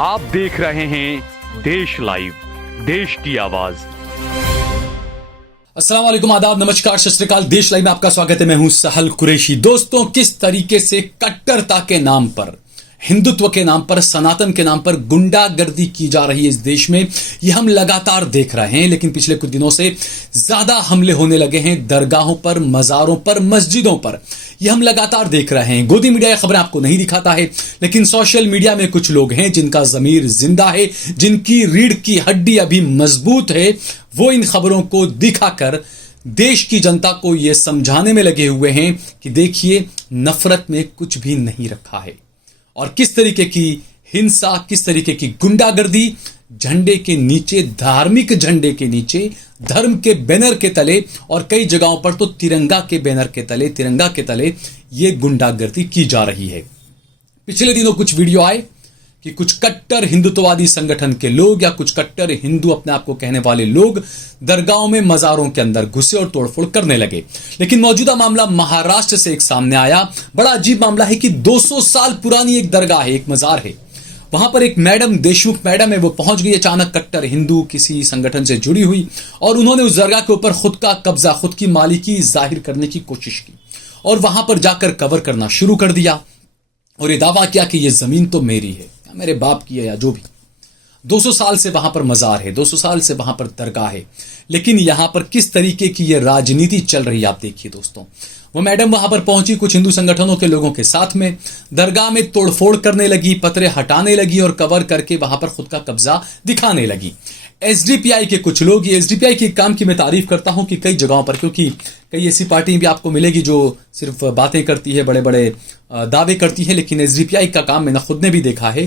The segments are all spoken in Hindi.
आप देख रहे हैं देश लाइव, देश की आवाज। अस्सलाम वालेकुम, आदाब, नमस्कार, सत श्री अकाल। देश लाइव में आपका स्वागत है। मैं हूं सहल कुरैशी। दोस्तों, किस तरीके से कट्टरता के नाम पर, हिंदुत्व के नाम पर, सनातन के नाम पर गुंडागर्दी की जा रही है इस देश में, ये हम लगातार देख रहे हैं। लेकिन पिछले कुछ दिनों से ज्यादा हमले होने लगे हैं दरगाहों पर, मजारों पर, मस्जिदों पर। ये हम लगातार देख रहे हैं। गोदी मीडिया खबरें आपको नहीं दिखाता है, लेकिन सोशल मीडिया में कुछ लोग हैं जिनका जमीर जिंदा है, जिनकी रीढ़ की हड्डी अभी मजबूत है। वो इन खबरों को दिखाकर देश की जनता को यह समझाने में लगे हुए हैं कि देखिए, नफरत में कुछ भी नहीं रखा है। और किस तरीके की हिंसा, किस तरीके की गुंडागर्दी झंडे के नीचे, धार्मिक झंडे के नीचे, धर्म के बैनर के तले, और कई जगहों पर तो तिरंगा के बैनर के तले, तिरंगा के तले ये गुंडागर्दी की जा रही है। पिछले दिनों कुछ वीडियो आए कि कुछ कट्टर हिंदुत्ववादी संगठन के लोग या कुछ कट्टर हिंदू अपने आप को कहने वाले लोग दरगाहों में, मजारों के अंदर घुसे और तोड़फोड़ करने लगे। लेकिन मौजूदा मामला महाराष्ट्र से एक सामने आया। बड़ा अजीब मामला है कि 200 साल पुरानी एक दरगाह है, एक मजार है। वहां पर एक मैडम, देशमुख मैडम है, वो पहुंच गई अचानक, कट्टर हिंदू किसी संगठन से जुड़ी हुई, और उन्होंने उस दरगाह के ऊपर खुद का कब्जा, खुद की मालिकी जाहिर करने की कोशिश की और वहां पर जाकर कवर करना शुरू कर दिया और ये दावा किया कि ये जमीन तो मेरी है, मेरे बाप की है या जो भी। 200 साल से वहां पर मजार है, 200 साल से वहां पर दरगाह है। लेकिन यहां पर किस तरीके की ये राजनीति चल रही है आप देखिए दोस्तों। वो मैडम वहां पर पहुंची कुछ हिंदू संगठनों के लोगों के साथ में, दरगाह में तोड़फोड़ करने लगी, पतरे हटाने लगी और कवर करके वहां पर खुद का कब्जा दिखाने लगी। एसडीपीआई के कुछ लोग, ये एसडीपीआई के काम की मैं तारीफ करता हूं कि कई जगहों पर, क्योंकि कई ऐसी पार्टी भी आपको मिलेगी जो सिर्फ बातें करती है, बड़े बड़े दावे करती है, लेकिन एसडीपीआई का काम मैंने खुद ने भी देखा है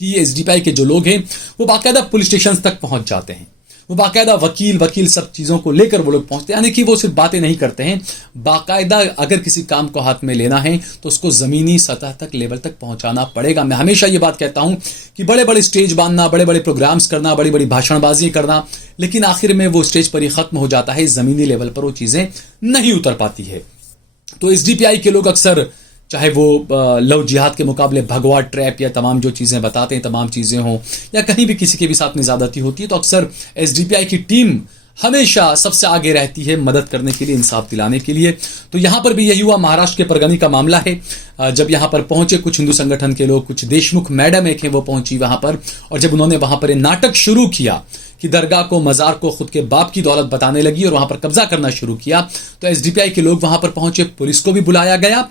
कि एसडीपीआई के जो लोग हैं वो बाकायदा पुलिस स्टेशन तक पहुंच जाते हैं। वो बाकायदा वकील सब चीजों को लेकर वो लोग पहुंचते हैं। यानी कि वो सिर्फ बातें नहीं करते हैं, बाकायदा अगर किसी काम को हाथ में लेना है तो उसको जमीनी सतह तक, लेवल तक पहुंचाना पड़ेगा। मैं हमेशा ये बात कहता हूं कि बड़े बड़े स्टेज बांधना, बड़े बड़े प्रोग्राम्स करना, बड़ी बड़ी भाषणबाजी करना, लेकिन आखिर में वो स्टेज पर ही खत्म हो जाता है, जमीनी लेवल पर वो चीजें नहीं उतर पाती है। तो एसडीपीआई के लोग अक्सर, चाहे वो लव जिहाद के मुकाबले भगवा ट्रैप या तमाम जो चीजें बताते हैं, तमाम चीजें हों, या कहीं भी किसी के भी साथ में ज्यादती होती है, तो अक्सर एसडीपीआई की टीम हमेशा सबसे आगे रहती है मदद करने के लिए, इंसाफ दिलाने के लिए। तो यहां पर भी यही हुआ। महाराष्ट्र के परगनी का मामला है। जब यहां पर पहुंचे कुछ हिंदू संगठन के लोग, कुछ देशमुख मैडम एक है, वो पहुंची वहां पर, और जब उन्होंने वहां पर नाटक शुरू किया कि दरगाह को, मजार को खुद के बाप की दौलत बताने लगी और वहां पर कब्जा करना शुरू किया, तो एसडीपीआई के लोग वहां पर पहुंचे, पुलिस को भी बुलाया गया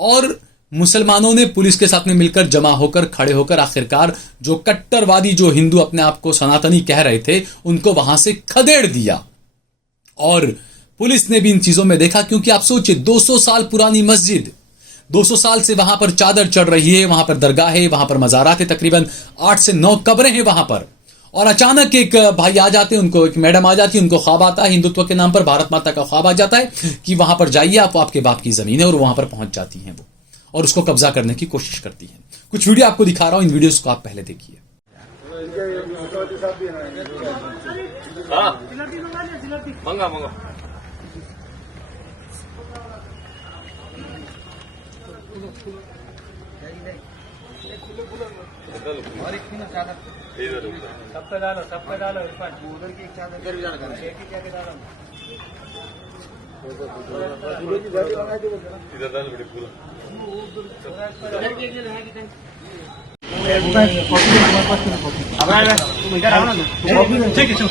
और मुसलमानों ने पुलिस के साथ में मिलकर, जमा होकर, खड़े होकर आखिरकार जो कट्टरवादी, जो हिंदू अपने आप को सनातनी कह रहे थे, उनको वहां से खदेड़ दिया। और पुलिस ने भी इन चीजों में देखा, क्योंकि आप सोचिए 200 साल पुरानी मस्जिद, 200 साल से वहां पर चादर चढ़ रही है, वहां पर दरगाह है, वहां पर मजारात है, तकरीबन 8 से 9 कब्रें हैं वहां पर, और अचानक एक भाई आ जाते हैं, उनको एक मैडम आ जाती है, उनको ख्वाब आता है हिंदुत्व के नाम पर, भारत माता का ख्वाब आ जाता है कि वहां पर जाइए आप, आपके बाप की जमीन है, और वहां पर पहुंच जाती हैं वो और उसको कब्जा करने की कोशिश करती हैं। कुछ वीडियो आपको दिखा रहा हूं, इन वीडियोस को आप पहले देखिए। सब पे डालो इरफान, उधर की चादर इधर भी डालो, एक ही क्या डालो, इधर डाल बड़े पूरा तुम इधर आओ ना, ठीक है, चलो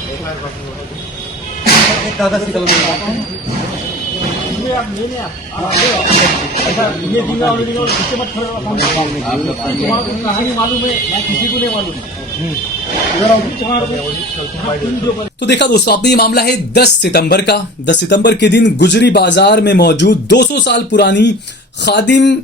कागज निकालो, ये दिन और इसके मत कहानी मालूम है, मैं किसी को नहीं मालूम। तो देखा दोस्तों आपने, ये मामला है 10 सितंबर का। 10 सितंबर के दिन गुजरी बाजार में मौजूद 200 साल पुरानी खादिम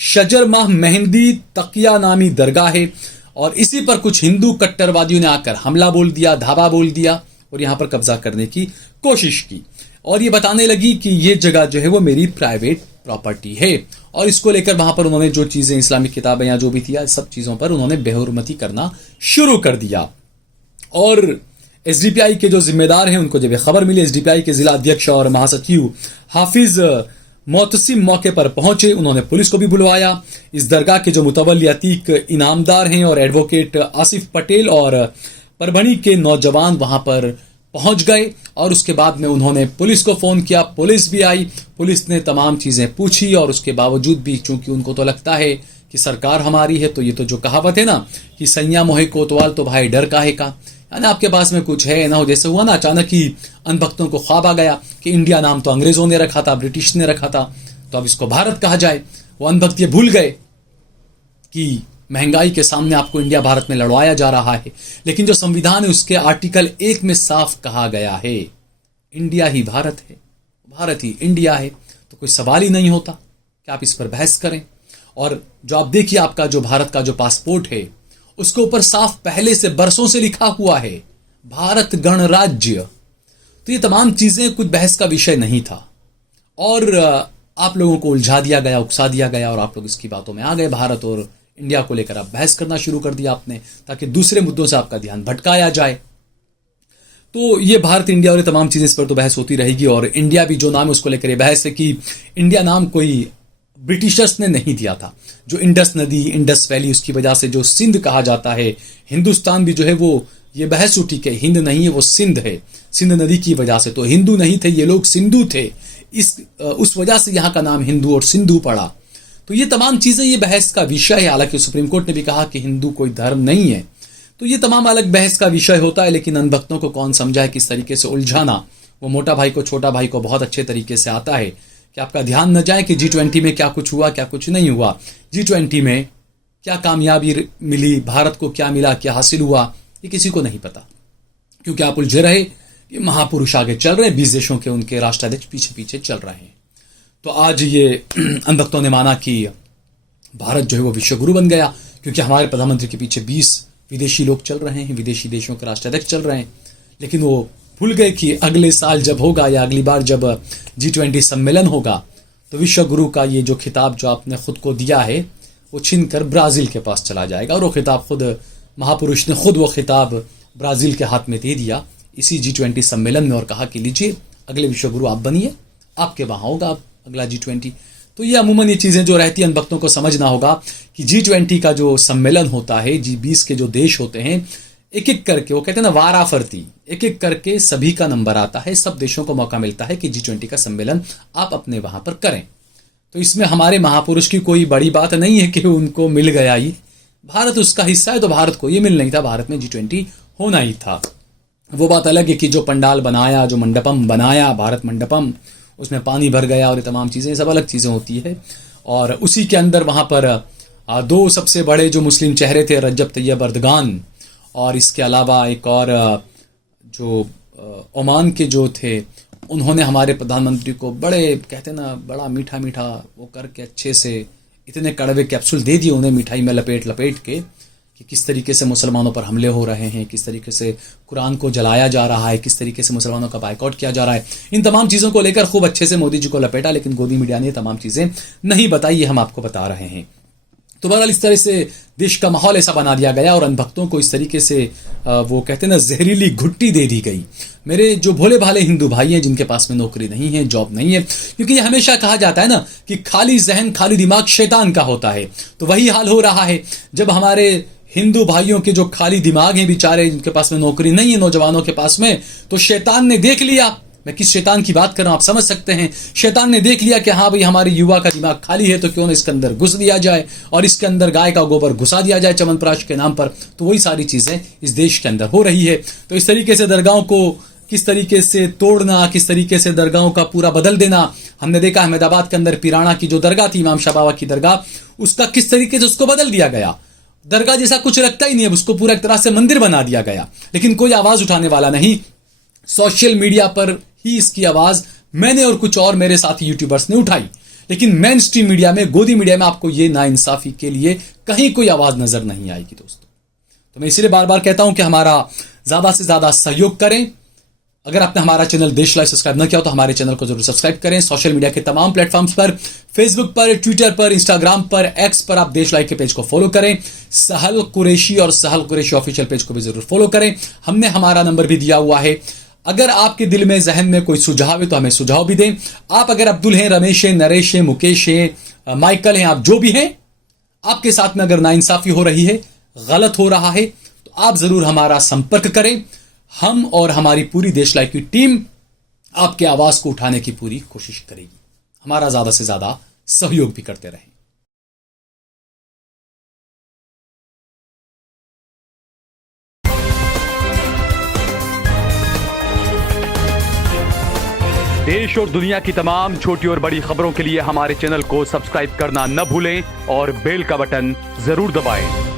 शजर माह मेहंदी तकिया नामी दरगाह है, और इसी पर कुछ हिंदू कट्टरवादियों ने आकर हमला बोल दिया, धावा बोल दिया और यहां पर कब्जा करने की कोशिश की, और ये बताने लगी कि ये जगह जो है वो मेरी प्राइवेट प्रॉपर्टी है, और इसको लेकर वहां पर उन्होंने जो चीजें, इस्लामिक किताबें या जो भी थी, सब चीजों पर उन्होंने बेहुरमती करना शुरू कर दिया। और एसडीपीआई के जो जिम्मेदार हैं, उनको जब खबर मिली, एसडीपीआई के जिला अध्यक्ष और महासचिव हाफिज मोहतसिम मौके पर पहुंचे, उन्होंने पुलिस को भी बुलवाया। इस दरगाह के जो मुतवल्ली अतीक इनामदार हैं और एडवोकेट आसिफ पटेल और परभणी के नौजवान वहां पर पहुंच गए और उसके बाद में उन्होंने पुलिस को फोन किया। पुलिस भी आई, पुलिस ने तमाम चीजें पूछी और उसके बावजूद भी चूंकि उनको तो लगता है कि सरकार हमारी है, तो ये तो जो कहावत है ना कि सैया मोहे कोतवाल तो भाई डर काहे का, यानी आपके पास में कुछ है ना हो। जैसे हुआ ना अचानक ही अनभक्तों को ख्वाब आ गया कि इंडिया नाम तो अंग्रेजों ने रखा था, ब्रिटिश ने रखा था, तो अब इसको भारत कहा जाए। वो अनभक्त ये भूल गए कि महंगाई के सामने आपको इंडिया भारत में लड़वाया जा रहा है, लेकिन जो संविधान है उसके आर्टिकल 1 में साफ कहा गया है इंडिया ही भारत है, भारत ही इंडिया है, तो कोई सवाल ही नहीं होता कि आप इस पर बहस करें। और जो आप देखिए आपका जो भारत का जो पासपोर्ट है उसके ऊपर साफ पहले से बरसों से लिखा हुआ है भारत गणराज्य। तो ये तमाम चीजें कुछ बहस का विषय नहीं था और आप लोगों को उलझा दिया गया, उकसा दिया गया और आप लोग इसकी बातों में आ गए। भारत और इंडिया को लेकर आप बहस करना शुरू कर दिया आपने, ताकि दूसरे मुद्दों से आपका ध्यान भटकाया जाए। तो ये भारत इंडिया और ये तमाम चीजें, इस पर तो बहस होती रहेगी। और इंडिया भी जो नाम है उसको लेकर ये बहस है कि इंडिया नाम कोई ब्रिटिशर्स ने नहीं दिया था। जो इंडस नदी, इंडस वैली, उसकी वजह से जो सिंध कहा जाता है, हिंदुस्तान भी जो है वो ये बहस उठी कि हिंद नहीं है वो सिंध है, सिंध नदी की वजह से। तो हिंदू नहीं थे ये लोग, सिंधु थे, उस वजह से यहाँ का नाम हिंदू और सिंधु पड़ा। तो ये तमाम चीजें ये बहस का विषय है। हालांकि सुप्रीम कोर्ट ने भी कहा कि हिंदू कोई धर्म नहीं है, तो ये तमाम अलग बहस का विषय होता है। लेकिन अनभक्तों को कौन समझाए किस तरीके से उलझाना, वो मोटा भाई को छोटा भाई को बहुत अच्छे तरीके से आता है कि आपका ध्यान न जाए कि G20 में क्या कुछ हुआ क्या कुछ नहीं हुआ, G20 में क्या कामयाबी मिली, भारत को क्या मिला, क्या हासिल हुआ, ये किसी को नहीं पता, क्योंकि आप उलझे रहे कि महापुरुष आगे चल रहे हैं, 20 देशों के उनके राष्ट्राध्यक्ष पीछे पीछे चल रहे हैं। तो आज ये अनभक्तों ने माना कि भारत जो है वो विश्वगुरु बन गया, क्योंकि हमारे प्रधानमंत्री के पीछे 20 विदेशी लोग चल रहे हैं, विदेशी देशों के राष्ट्राध्यक्ष चल रहे हैं। लेकिन वो भूल गए कि अगले साल जब होगा या अगली बार जब G20 सम्मेलन होगा तो विश्वगुरु का ये जो खिताब जो आपने खुद को दिया है वो छीन कर ब्राजील के पास चला जाएगा। और वो खिताब खुद महापुरुष ने खुद वो खिताब ब्राजील के हाथ में दे दिया इसी G20 सम्मेलन में और कहा कि लीजिए अगले विश्वगुरु आप बनिए, आपके वहां होगा अगला G20। तो ये अमूमन ये चीजें जो रहती हैं अनभक्तों को समझना होगा कि G20 का जो सम्मेलन होता है, G20 के जो देश होते हैं, एक एक करके, वो कहते हैं ना वाराफरती, एक एक करके सभी का नंबर आता है, सब देशों को मौका मिलता है कि G20 का सम्मेलन आप अपने वहां पर करें। तो इसमें हमारे महापुरुष की कोई बड़ी बात नहीं है कि उनको मिल गया, ये भारत उसका हिस्सा है तो भारत को ये मिल नहीं था, भारत में G20 होना ही था। वो बात अलग है कि जो पंडाल बनाया, जो मंडपम बनाया, भारत मंडपम, उसमें पानी भर गया और ये तमाम चीजें, सब अलग चीजें होती है। और उसी के अंदर वहां पर 2 सबसे बड़े जो मुस्लिम चेहरे थे, रजब तैयब अर्दगान और इसके अलावा एक और जो ओमान के जो थे, उन्होंने हमारे प्रधानमंत्री को बड़े, कहते ना, बड़ा मीठा मीठा वो करके अच्छे से इतने कड़वे कैप्सूल दे दिए उन्हें मिठाई में लपेट लपेट के कि किस तरीके से मुसलमानों पर हमले हो रहे हैं, किस तरीके से कुरान को जलाया जा रहा है, किस तरीके से मुसलमानों का बाइकआउट किया जा रहा है। इन तमाम चीज़ों को लेकर खूब अच्छे से मोदी जी को लपेटा, लेकिन गोदी मीडिया ने तमाम चीज़ें नहीं बताई, ये हम आपको बता रहे हैं। तो बहरहाल इस तरह से देश का माहौल ऐसा बना दिया गया और अनभक्तों को इस तरीके से वो कहते हैं ना जहरीली घुट्टी दे दी गई। मेरे जो भोले भाले हिंदू भाई हैं जिनके पास में नौकरी नहीं है, जॉब नहीं है, क्योंकि ये हमेशा कहा जाता है ना कि खाली जहन खाली दिमाग शैतान का होता है, तो वही हाल हो रहा है। जब हमारे हिंदू भाइयों के जो खाली दिमाग हैं बेचारे, जिनके पास में नौकरी नहीं है, नौजवानों के पास में, तो शैतान ने देख लिया, मैं किस शैतान की बात कर रहा हूं आप समझ सकते हैं। शैतान ने देख लिया कि हाँ भाई हमारे युवा का दिमाग खाली है, तो क्यों ना इसके अंदर घुस दिया जाए और इसके अंदर गाय का गोबर घुसा दिया जाए चमनप्राश के नाम पर। तो वही सारी चीजें इस देश के अंदर हो रही है। तो इस तरीके से दरगाहों को किस तरीके से तोड़ना, किस तरीके से दरगाहों का पूरा बदल देना, हमने देखा अहमदाबाद के अंदर पिराना की जो दरगाह थी, इमाम शाह बाबा की दरगाह, उसका किस तरीके से उसको बदल दिया गया। दरगाह जैसा कुछ रखता ही नहीं है, उसको पूरा एक तरह से मंदिर बना दिया गया, लेकिन कोई आवाज उठाने वाला नहीं। सोशल मीडिया पर ही इसकी आवाज मैंने और कुछ और मेरे साथी यूट्यूबर्स ने उठाई, लेकिन मेन स्ट्रीम मीडिया में, गोदी मीडिया में आपको ये नाइंसाफी के लिए कहीं कोई आवाज नजर नहीं आएगी दोस्तों। तो मैं इसलिए बार बार कहता हूं कि हमारा ज्यादा से ज्यादा सहयोग करें। अगर आपने हमारा चैनल देश लाइव सब्सक्राइब न किया हो तो हमारे चैनल को जरूर सब्सक्राइब करें। सोशल मीडिया के तमाम प्लेटफॉर्म्स पर, फेसबुक पर, ट्विटर पर, इंस्टाग्राम पर, एक्स पर आप देश लाइव के पेज को फॉलो करें। सहल कुरैशी और सहल कुरैशी ऑफिशियल पेज को भी जरूर फॉलो करें। हमने हमारा नंबर भी दिया हुआ है, अगर आपके दिल में जहन में कोई सुझाव है तो हमें सुझाव भी दें। आप अगर अब्दुल हैं, रमेश हैं, नरेश हैं, मुकेश हैं, माइकल हैं, आप जो भी हैं, आपके साथ में अगर नाइंसाफी हो रही है, गलत हो रहा है, तो आप जरूर हमारा संपर्क करें। हम और हमारी पूरी देश लाइव की टीम आपकी आवाज को उठाने की पूरी कोशिश करेगी। हमारा ज्यादा से ज्यादा सहयोग भी करते रहें। देश और दुनिया की तमाम छोटी और बड़ी खबरों के लिए हमारे चैनल को सब्सक्राइब करना न भूलें और बेल का बटन जरूर दबाएं।